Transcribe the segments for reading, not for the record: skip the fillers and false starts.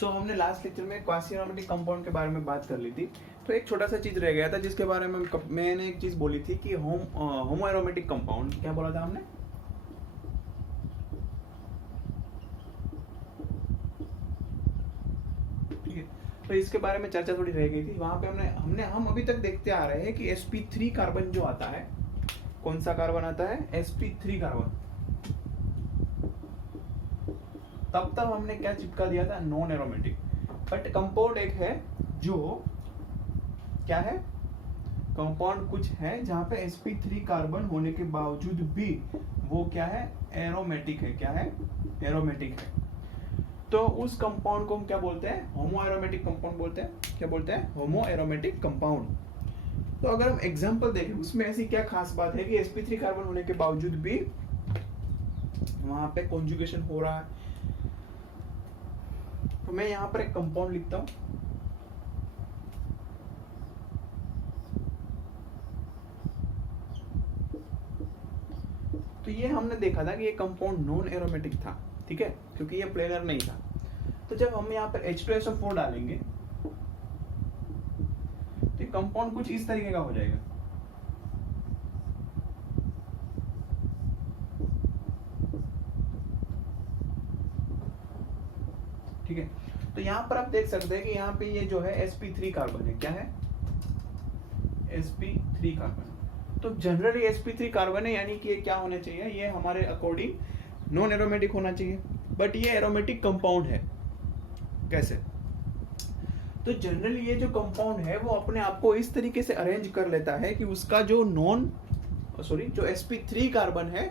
हमने last lecture में quasi aromatic compound के बारे में बात कर ली थी। तो एक छोटा सा चीज रह गया था जिसके बारे में मैंने एक चीज बोली थी कि होमो एरोमेटिक कंपाउंड, क्या बोला था हमने? ठीक है, तो इसके बारे में चर्चा थोड़ी रह गई थी। वहां पे हम अभी तक देखते आ रहे हैं कि sp3 कार्बन जो आता है, कौन सा कार्बन आता है? sp3 carbon. तब हमने क्या चिपका दिया था? Non aromatic. बट कंपाउंड एक है जो क्या है, कंपाउंड कुछ है जहां पे sp3 कार्बन होने के बावजूद भी वो क्या है? एरोमेटिक है। क्या है? एरोमेटिक है। तो उस कंपाउंड को हम क्या बोलते हैं? होमो एरोमेटिक कंपाउंड बोलते हैं। क्या बोलते हैं? होमो एरोमेटिक कंपाउंड। तो अगर हम एग्जांपल देखें, उसमें ऐसी क्या खास बात है कि sp3 कार्बन होने के बावजूद भी वहां पे कॉन्जुगेशन हो रहा है। तो मैं यहां पर एक कंपाउंड लिखता हूं, तो ये हमने देखा था कि ये कंपाउंड नॉन एरोमेटिक था, ठीक है, क्योंकि ये प्लेनर नहीं था। तो जब हम यहाँ पर H2SO4 डालेंगे तो कंपाउंड कुछ इस तरीके का हो जाएगा। ठीक है, तो यहाँ पर आप देख सकते हैं कि यहाँ पे ये जो है sp3 कार्बन है। क्या है? sp3 carbon. तो जनरली sp3 कार्बन है, यानी कि ये क्या होना चाहिए? ये हमारे अकॉर्डिंग नॉन एरोमेटिक होना चाहिए, बट ये एरोमेटिक कंपाउंड है। कैसे? तो जनरली ये जो कंपाउंड है वो अपने आप को इस तरीके से अरेंज कर लेता है कि उसका जो जो sp3 कार्बन है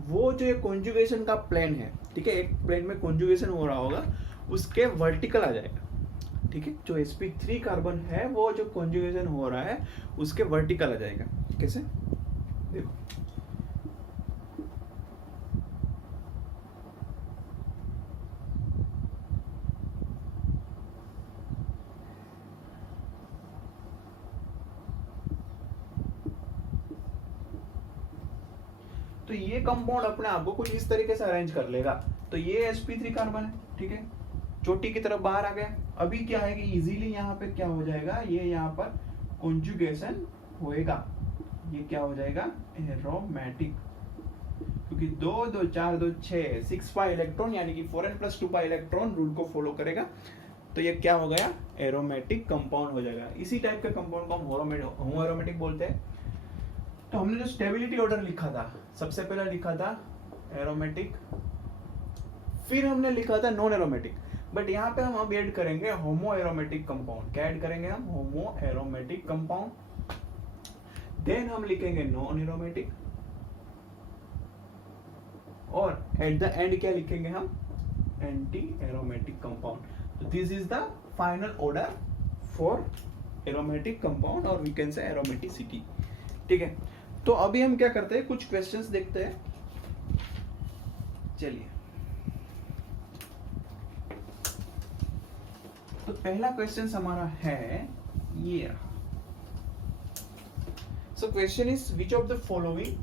वो जो कॉन्जुगेशन का प्लेन है, ठीक है, एक प्लेन में कॉन्जुगेशन हो रहा होगा, उसके वर्टिकल आ जाएगा। ठीक है, जो sp3 कार्बन है वो जो कॉन्जुगेशन हो रहा है उसके वर्टिकल आ जाएगा। कैसे? देखो, तो ये कंपाउंड अपने आप को कुछ इस तरीके से अरेंज कर लेगा। तो ये sp3 कार्बन है, ठीक है, चोटी की तरफ बाहर आ गया। अभी क्या है कि इजीली यहाँ पे क्या हो जाएगा? ये यहाँ पर कॉन्जुगेशन होएगा। ये क्या हो जाएगा? एरोमेटिक, क्योंकि 2 2 4 2 6 6 पाई इलेक्ट्रॉन, यानी कि 4n+2 पाई इलेक्ट्रॉन रूल को फॉलो करेगा। तो ये क्या हो गया? एरोमेटिक कंपाउंड हो जाएगा। इसी टाइप के कंपाउंड को हम होमो एरोमेटिक बोलते हैं। तो हमने जो स्टेबिलिटी ऑर्डर लिखा था, सबसे पहले लिखा था एरोमेटिक, फिर हमने लिखा था नॉन एरोमेटिक, बट यहाँ पे हम अब ऐड करेंगे होमो एरोमेटिक कंपाउंड। क्या ऐड करेंगे हम? Homoaromatic compound. देन हम लिखेंगे नॉन एरोमेटिक, और एट द एंड क्या लिखेंगे हम? Antiaromatic compound. तो this is the final order for aromatic compound, और वी कैन से एरोमेटिसिटी। ठीक है, तो अभी हम क्या करते हैं, कुछ क्वेश्चंस देखते हैं। चलिए, तो पहला क्वेश्चन हमारा है ये रहा। So question is which of the following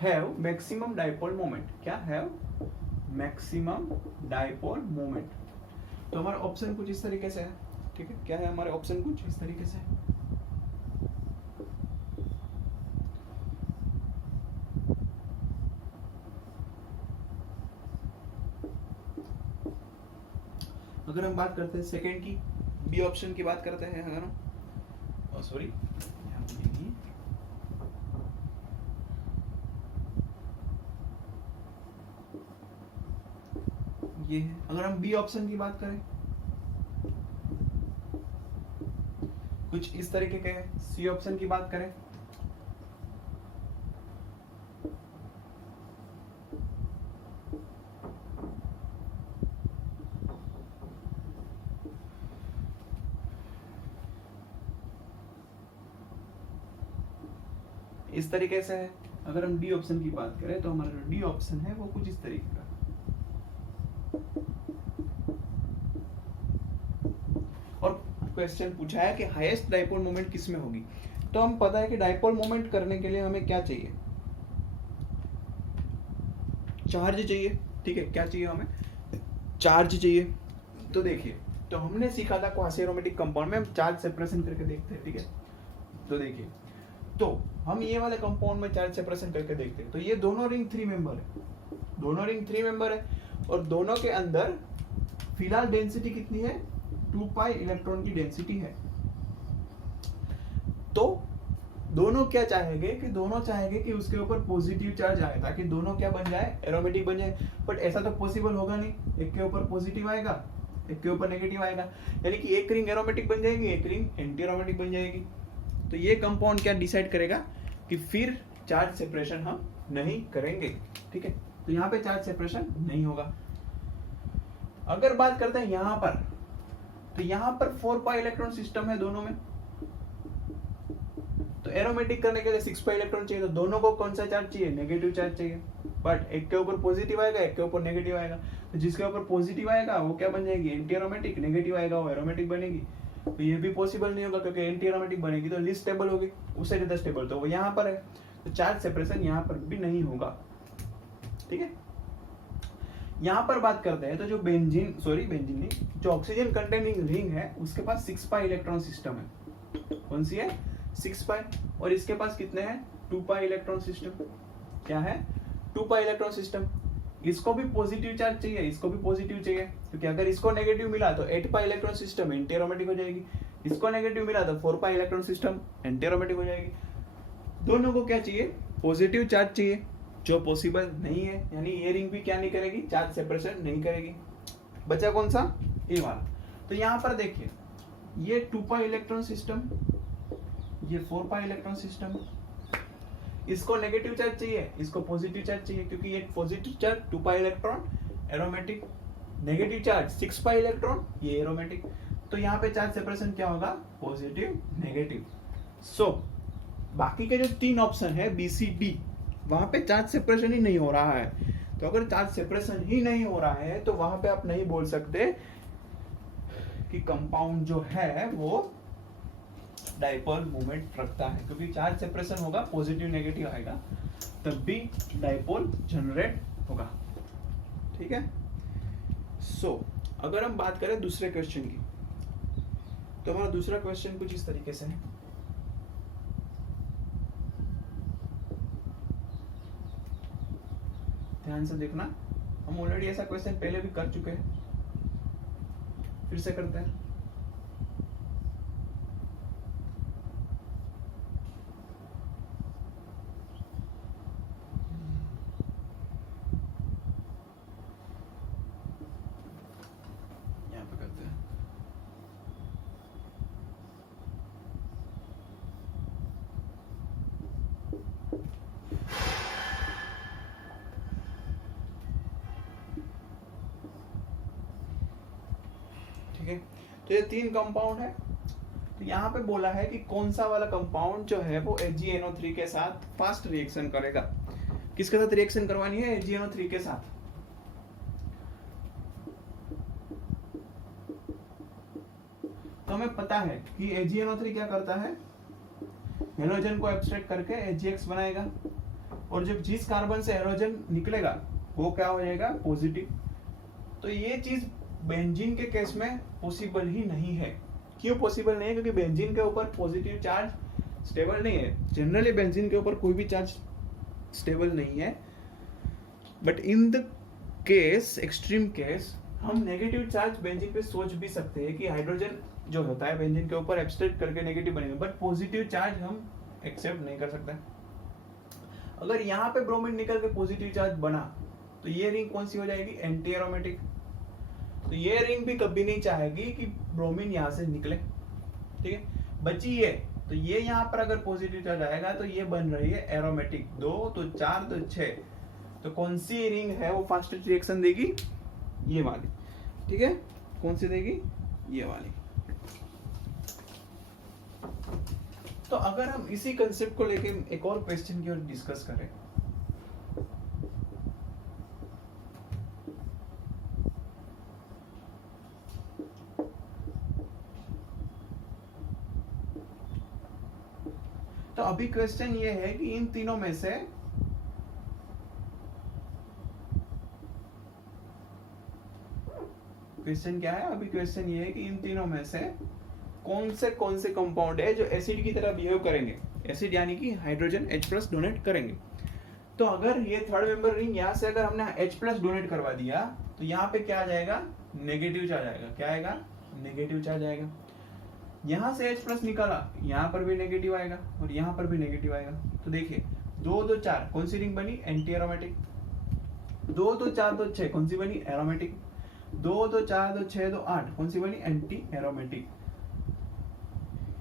have maximum dipole moment? क्या have maximum dipole moment? तो हमारा ऑप्शन कुछ इस तरीके से है। ठीक है, क्या है हमारे ऑप्शन? कुछ इस तरीके से। अगर हम बात करते हैं सेकेंड की, बी ऑप्शन की बात करते हैं, अगर हम सॉरी ये है, अगर हम बी ऑप्शन की बात करें कुछ इस तरीके के है। सी ऑप्शन की बात करें इस तरीके से है। अगर हम डी ऑप्शन की बात करें तो हमारा जो डी ऑप्शन है वो कुछ इस तरीके का। और क्वेश्चन पूछा है कि हाईएस्ट डाइपोल मोमेंट किस में होगी। तो हम पता है कि डाइपोल मोमेंट करने के लिए हमें क्या चाहिए, चार्ज चाहिए, ठीक है। क्या चाहिए हमें, चार्ज चाहिए। तो देखिए, तो हमने सीखा था क्वासी एरोमेटिक कंपाउंड में हम चार्ज सेपरेशन करके देखते हैं, ठीक है। तो देखिए, तो हम ये वाले कंपाउंड में चार्ज सेपरेशन करके देखते हैं। तो ये दोनों रिंग 3 मेंबर है, दोनों रिंग 3 मेंबर है, और दोनों के अंदर फिलहाल डेंसिटी कितनी है, 2 पाई इलेक्ट्रॉन की डेंसिटी है। तो दोनों क्या चाहेंगे कि दोनों चाहेंगे कि उसके ऊपर पॉजिटिव चार्ज आए, ताकि दोनों क्या बन जाए, एरोमेटिक बन जाए। बट ऐसा तो पॉसिबल होगा नहीं, एक के ऊपर पॉजिटिव आएगा, एक के ऊपर नेगेटिव आएगा, यानी कि एक रिंग एरोमेटिक बन जाएगी, एक रिंग एंटी एरोमेटिक बन जाएगी। तो ये कंपाउंड क्या डिसाइड करेगा कि फिर चार्ज सेपरेशन हम नहीं करेंगे, ठीक है। तो यहाँ पे चार्ज सेपरेशन नहीं होगा। अगर बात करते हैं यहां पर, तो यहां पर 4 पाई इलेक्ट्रॉन सिस्टम है दोनों में, तो एरोमेटिक करने के लिए 6 पाई इलेक्ट्रॉन चाहिए। तो दोनों को कौन सा चार्ज चाहिए, नेगेटिव चार्ज चाहिए। बट एक के ऊपर पॉजिटिव आएगा, एक के ऊपर नेगेटिव आएगा। तो जिसके ऊपर पॉजिटिव आएगा वो क्या बन जाएगी, एंटी एरोमेटिक, नेगेटिव आएगा वो एरोमेटिक बनेगी। तो ये भी पॉसिबल नहीं होगा, क्योंकि एंटी एरोमेटिक बनेगी तो लीस्ट स्टेबल होगी, उससे ज्यादा स्टेबल तो वो यहाँ पर है। तो चार्ज सेपरेशन यहाँ पर भी नहीं होगा, ठीक है। यहाँ पर बात करते हैं, तो जो बेंजीन नहीं, जो ऑक्सीजन कंटेनिंग रिंग है उसके पास 6 पाई इलेक्ट्रॉन सिस्टम है। कौन सी है, 6 पाई। और इसके पास कितने हैं, 2 पाई इलेक्ट्रॉन सिस्टम। क्या है, 2 पाई इलेक्ट्रॉन सिस्टम। इसको भी पॉजिटिव चार्ज चाहिए, इसको भी पॉजिटिव चाहिए, क्योंकि अगर इसको नेगेटिव मिला तो 8 pi electron system anti aromatic हो जाएगी, इसको नेगेटिव मिला तो 4 pi electron system anti aromatic हो जाएगी। दोनों को क्या चाहिए, पॉजिटिव चार्ज चाहिए, जो पॉसिबल नहीं है, यानी ये रिंग भी क्या नहीं करेगी, चार्ज सेपरेशन नहीं करेगी। बचा कौन सा, ये वाला। तो यहाँ पर देखिए, ये 2 पाई इलेक्ट्रॉन सिस्टम, ये 4 पाई इलेक्ट्रॉन सिस्टम। इसको नेगेटिव चार्ज चाहिए, इसको पॉजिटिव चार्ज चाहिए, क्योंकि ये positive charge 2 pi electron aromatic, negative charge 6 pi electron ये एरोमेटिक। तो यहाँ पे चार्ज सेपरेशन क्या होगा, पॉजिटिव नेगेटिव। सो बाकी के जो 3 ऑप्शन है बी सी डी, वहां पे चार्ज सेपरेशन ही नहीं हो रहा है। तो अगर चार्ज सेपरेशन ही नहीं हो रहा है तो वहां पे आप नहीं बोल सकते कि कंपाउंड जो है वो डाइपोल मोमेंट रखता है, क्योंकि चार्ज सेपरेशन होगा, पॉजिटिव नेगेटिव आएगा, तब भी डाइपोल जनरेट होगा, ठीक है। सो अगर हम बात करें दूसरे क्वेश्चन की, तो हमारा दूसरा क्वेश्चन कुछ इस तरीके से है। ध्यान से देखना, हम ऑलरेडी ऐसा क्वेश्चन पहले भी कर चुके हैं, फिर से करते हैं। यहाँ पे करते हैं। ठीक है, तो ये 3 कंपाउंड है। तो यहाँ पे बोला है कि कौन सा वाला कंपाउंड जो है वो AgNO3 के साथ फास्ट रिएक्शन करेगा। किसके साथ रिएक्शन करवानी है, AgNO3 के साथ। तो हमें पता है कि AgNO3 क्या करता है, हेलोजन को एब्स्ट्रैक्ट करके AgX बनाएगा, और जब जिस कार्बन से हेलोजन निकलेगा वो क्या हो जाएगा, पॉजिटिव। तो ये चीज बेंजीन के केस में पॉसिबल ही नहीं है। क्यों पॉसिबल नहीं है, क्योंकि बेंजीन के ऊपर पॉजिटिव चार्ज स्टेबल नहीं है। जनरली बेंजीन के ऊपर कोई भी चार्ज स्टेबल नहीं है, but in the case, extreme case, हम नेगेटिव चार्ज बेंजीन पे सोच भी सकते हैं कि हाइड्रोजन जो होता है बेंजीन के ऊपर एब्स्ट्रैक्ट करके नेगेटिव बनेगा, बट पॉजिटिव चार्ज हम एक्सेप्ट नहीं कर सकते। अगर यहाँ पे ब्रोमीन निकल के पॉजिटिव चार्ज बना तो ये रिंग कौन सी हो जाएगी, एंटी एरोमेटिक। तो ये रिंग भी कभी नहीं चाहेगी कि ब्रोमीन यहाँ से निकले, ठीक है। बची ये, तो ये यहाँ पर अगर पॉजिटिव चार्ज आएगा तो ये बन रही है एरोमेटिक, 2 तो 4 तो 6। तो कौन सी रिंग है वो फास्टेस्ट रिएक्शन देगी, ये वाली, ठीक है। कौन सी देगी, ये वाली। तो अगर हम इसी कंसेप्ट को लेके एक और क्वेश्चन की ओर डिस्कस करें, तो अभी क्वेश्चन ये है कि इन तीनों में से क्वेश्चन क्या है, अभी क्वेश्चन ये है कि इन तीनों में से कौन से कंपाउंड है जो एसिड की तरह बिहेव करेंगे, एसिड यानी कि हाइड्रोजन H+ डोनेट करेंगे। तो अगर ये थर्ड मेंबर रिंग यहाँ से अगर हमने H+ डोनेट करवा दिया तो यहाँ पे क्या आ जाएगा, नेगेटिव चार्ज आएगा। क्या आएगा, नेगेटिव चार्ज आएगा। यहाँ से H+ निकाला, यहाँ पर भी नेगेटिव आएगा और यहाँ पर भी नेगेटिव आएगा। तो देखिए 2 2 4 कौन सी रिंग बनी, एंटी एरोमेटिक। 2 2 4 2 6 कौन सी बनी, एरोमेटिक। 2 2 4 2 6 2 8 कौन सी बनी, एंटी एरोमेटिक।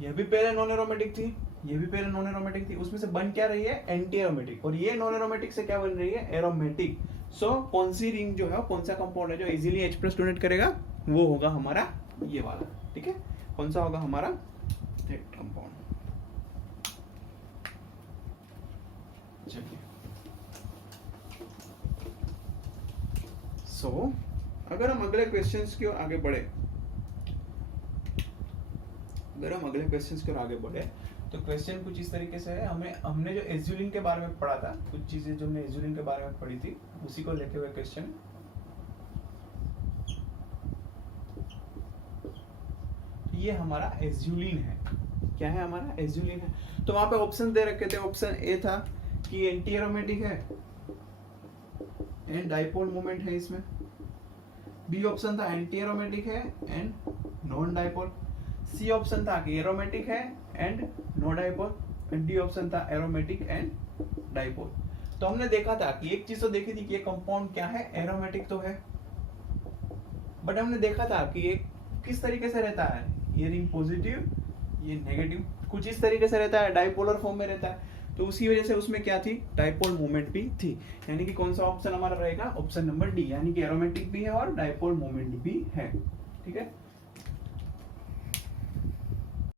यह भी पहले नॉन एरोमेटिक थी, ये भी पहले नॉन एरोमेटिक थी, उसमें से बन क्या रही है, एंटी एरोमेटिक। और ये नॉन एरोमेटिक से क्या बन रही है, एरोमेटिक। सो कौन सी रिंग जो है, कौन सा कंपाउंड है जो इजीली H+ डोनेट करेगा, वो होगा हमारा ये वाला। ठीक है, कौन सा होगा हमारा कंपाउंड। चलिए सो अगर हम अगले क्वेश्चंस की ओर आगे बढ़े, तो क्वेश्चन कुछ इस तरीके से है। हमने जो एज्यूलिन के बारे में पढ़ा था, कुछ चीजें जो हमने एज्यूलिन के बारे में पढ़ी थी, उसी को लेते हुए क्वेश्चन। ये हमारा एज्यूलिन है। क्या है, हमारा एज्यूलिन है। तो वहां पे ऑप्शन दे रखे थे। ऑप्शन ए था कि एंटी एरोमेटिक है एंड डाइपोल मोमेंट है इसमें। बी ऑप्शन था एंटी एरोमेटिक है and non dipole. C option था कि एरोमेटिक है and no dipole. And D option था एरोमेटिक एंड डाइपोल। तो हमने देखा था कि एक चीज तो देखी थी कि ये कंपाउंड क्या है, एरोमेटिक तो है, बट हमने देखा था कि ये किस तरीके से रहता है, ये रिंग पॉजिटिव, ये नेगेटिव, कुछ इस तरीके से रहता है, डाइपोलर फॉर्म में रहता है। तो उसी वजह से उसमें क्या थी, डाइपोल मूवमेंट भी थी। यानी कि कौन सा ऑप्शन हमारा रहेगा, ऑप्शन नंबर डी, यानी कि एरोमेटिक भी है और डाइपोल मूवमेंट भी है।